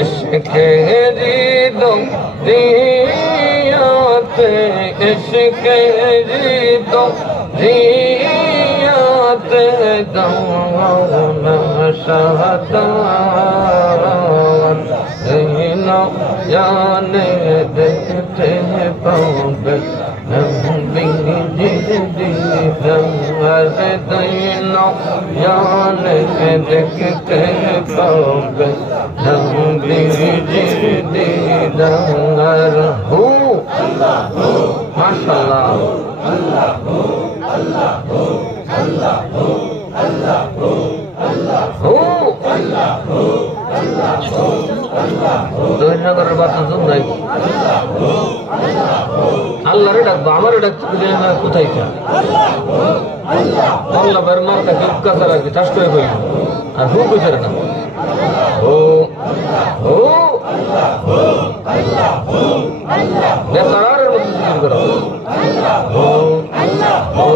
इश्क़े दो दियाते इश्क़े दो दियाते दाना शहदान दैनो जाने देखते पावे नबी जिंदगी हर दैनो जाने देखते पावे नबी जिंदगी हर हो माशाअल्लाह দৈনগরের বাচ্চা শুন নাই আল্লাহরে ডাকবো আমারে ডাকতে কোথায় খা আল্লাহ বের মারটাকে উৎকাচার আর কি চাষ করে বই আর হু কইছে না ও ও বেকারের মধ্যে জিকির করো ও ও